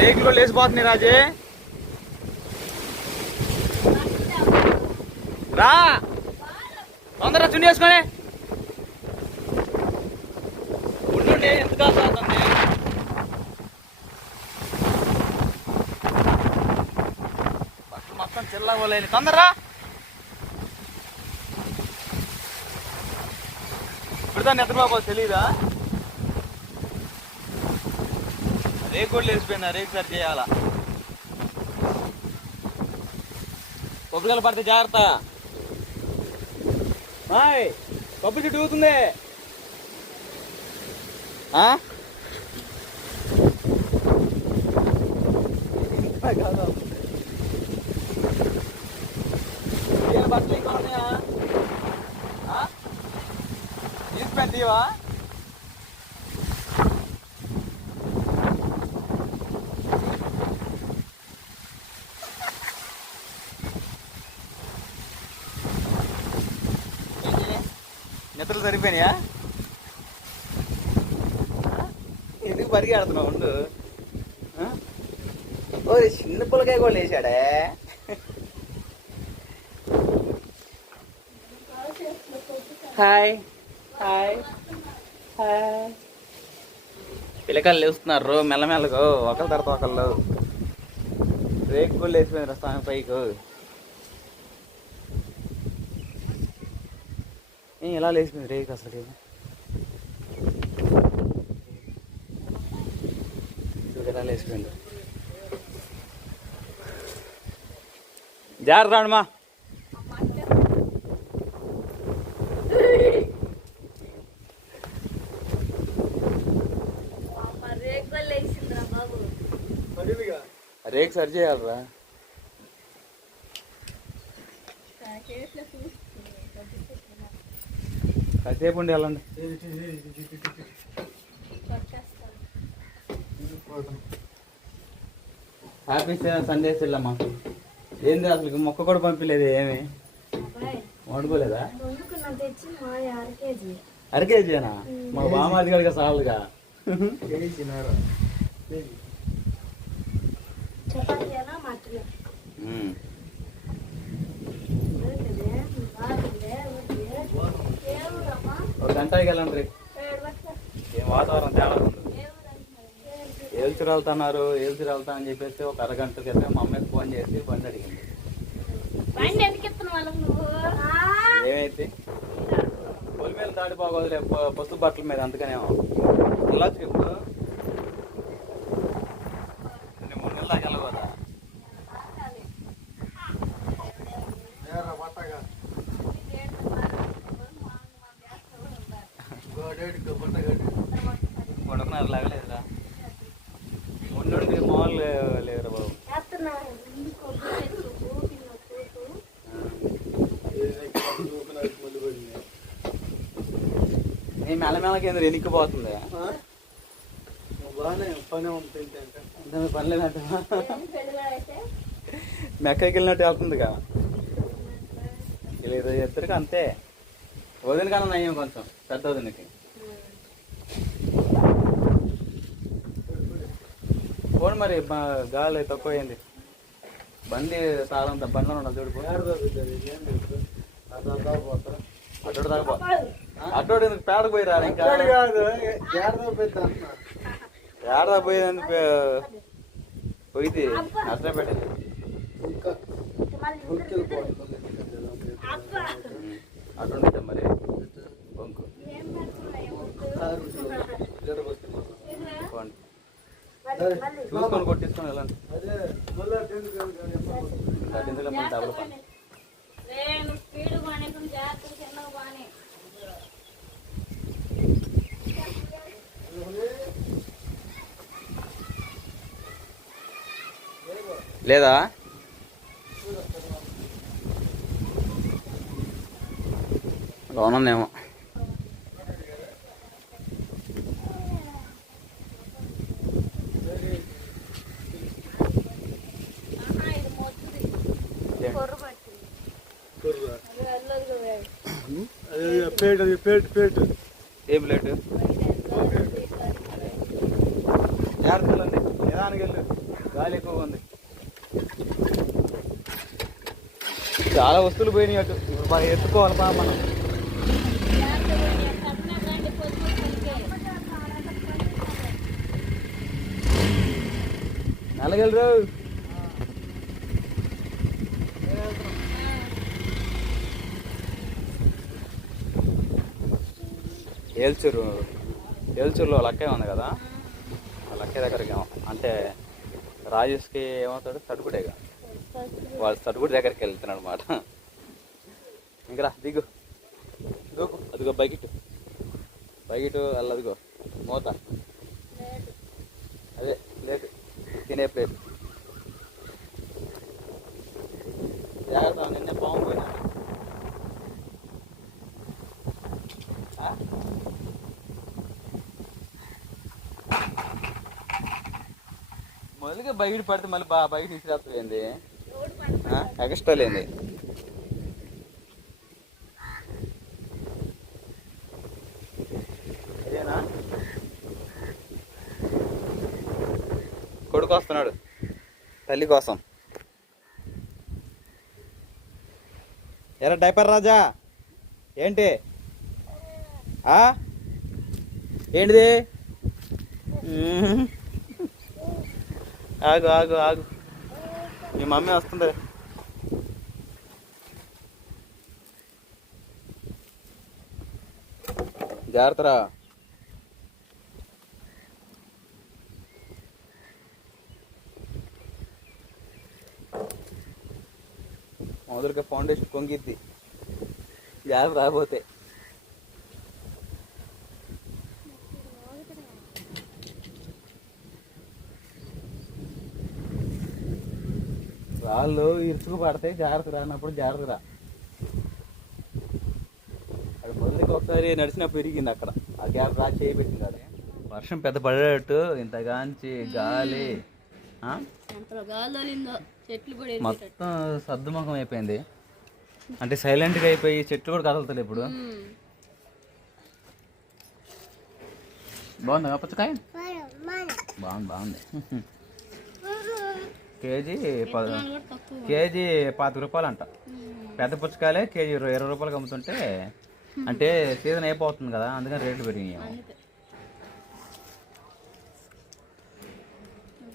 రేకులో లేచిపోతుంది రాజే. రా తొందరగా చున్ని వేసుకొని ఉండండి. ఎంత కాస్తుంది బట్టలు మొత్తం చిల్లగోలేని. తొందరరా ఇప్పుడు దాన్ని ఎత్తబాబు తెలీదా? రేకు కూడా లేచిపోయిందా? రేకు సరి చేయాలా? కొబ్బరికాయలు పడితే జాగ్రత్త. కొబ్బరి చెట్టు ఊగుతుంది. బట్టలు ఇంకా ఉన్నాయా? తీసుకుపోయిందివా? నిద్రలు సరిపోయినాయా? ఎందుకు పరిగెడుతున్నావు? ఉండు. ఓ చిన్న పుల్లకాయ కూడా వేసాడే. Hi hi hi. పిల్లకాయలు లేస్తున్నారు మెల్లమెల్లగా, ఒకరి తర్వాత ఒకళ్ళు. రేకు కూడా లేచిపోయింది రస్తాను పైకి. ఇలా లేచిపోయింది రేకు అసలు. ఇలా లేచిపోయింది. జాగ్రత్త రాండమ్మా. రేకు సరి చేయాలరా. కాసేపు ఉండి వెళ్ళండి. హ్యాపీ సండేస్ వెళ్ళమ్మా. ఏంది అసలు మొక్క కూడా పంపించలేదు. ఏమి వండుకోలేదా? అరకేజీనా? మా బామాది కనుక సాలుగా. ఒక గంటకి వెళ్ళండి. ఏం వాతావరణం తేడా ఉంది. ఏల్చురు వెళ్తున్నారు, ఏల్చురు వెళ్తా అని చెప్పేసి ఒక అరగంట క్రితం మా అమ్మకి ఫోన్ చేసి బండి అడిగింది. ఏమైతే పొలి మీద దాడిపోగోదులే, పసుపు బట్టల మీద. అందుకనే వెళ్ళొచ్చు. ఇప్పుడు 3 నెలలు దాకా వెళ్ళకూడదా? కొడుకున్నారు లాగలేదురా. ఉన్నోడికి మామూలు లేదురా బాబు. నీ మెల్లమెల్లకి ఎందుకు ఎనిక్కిపోతుంది? పని లేదంట. మెక్కకి వెళ్ళినట్టు వెళ్తుందిగా. ఇలా ఇద్దరికి అంతే. వదిన కన్నా నయ్యం కొంచెం, పెద్ద వదినకి. పోను మరి గాలి తక్కువైంది. బండి సారంత బండ్లో ఉండాలి. చూడిపో అటు దాకా. అటోడు ఎందుకు పేడకు పోయి రాదు? ఇంకా ఏడదా పోయేది పోయితే అట్లా పెట్టేది. అటు మరి బొంకు చూసుకొని కొట్టించుకొని వెళ్ళండి. డబ్బులు లేదా? లోనేమో. ప్లేట్ ఏ ప్లేట్? జాగ్రత్తలండి, నిదానికి వెళ్ళు. గాలి ఎక్కువగా ఉంది. చాలా వస్తువులు పోయినాయి అటు. ఇప్పుడు బాగా ఎత్తుకోవాలి బా మనం. నల్లగలరు ఏల్చూరులో లక్కయ్య ఉంది కదా, ఆ లక్కయ్య దగ్గరికి అంటే రాజేష్కి ఏమవుతాడు తడుగుడేగా, వాళ్ళ తడుగుడి దగ్గరికి వెళ్తున్నాడు అనమాట. ఇంకా దిగు దూకు. అదిగో బకెట్ అల్ల అదిగో మూత, అదే ప్లేట్, తినే ప్లేట్. జాగ్రత్త, నిన్నే పాము పోయినా. మొదలుగా బయట పడితే మళ్ళీ బయట తీసుకురాలేదు, ఎక్స్ట్రా లేండి. అదేనా కొడుకు వస్తున్నాడు తల్లి కోసం. ఎరా డైపర్ రాజా, ఏంటి ఏంటిది? ఆగు ఆగు ఆగు, మీ మమ్మీ వస్తుంది. జాగ్రత్తరా. మొదలుగా ఫౌండేషన్ కొంగిద్ది, జాగ్రత్త రాకపోతే. రాళ్ళు ఇరుసుకు పడతాయి, జాగ్రత్త రానప్పుడు జాగ్రత్త రా. అది మొదలుగా ఒకసారి నడిచినప్పుడు పెరిగింది అక్కడ, ఆ గ్యాప్ రా చేయి పెట్టింది. అదే వర్షం పెద్ద పడేటట్టు ఇంతగాంచి గాలి మొత్తం సద్దుముఖం అయిపోయింది. అంటే సైలెంట్గా అయిపోయి చెట్లు కూడా కదలుతుంది ఇప్పుడు. బాగుందా పుచ్చకాయ? బాగుంది. కేజీ 25 రూపాయలు అంట. పెద్ద పుచ్చకాయలే కేజీ 20 రూపాయలకి అమ్ముతుంటే, అంటే సీజన్ అయిపోతుంది కదా అందుకని రేట్లు పెరిగినాయి.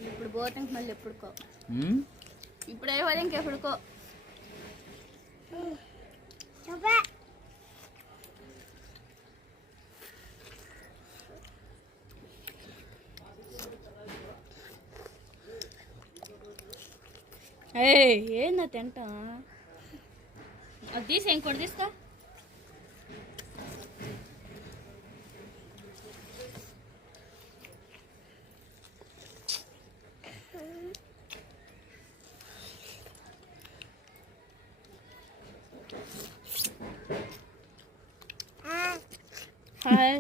ఇప్పుడు పోతే మళ్ళీ ఎప్పుడుకో, ఇప్పుడు అయిపోతే ఇంకెప్పుడుకో. ఏందా తింటా, అది తీసి ఇంకోటి తీస్తా. హాయ్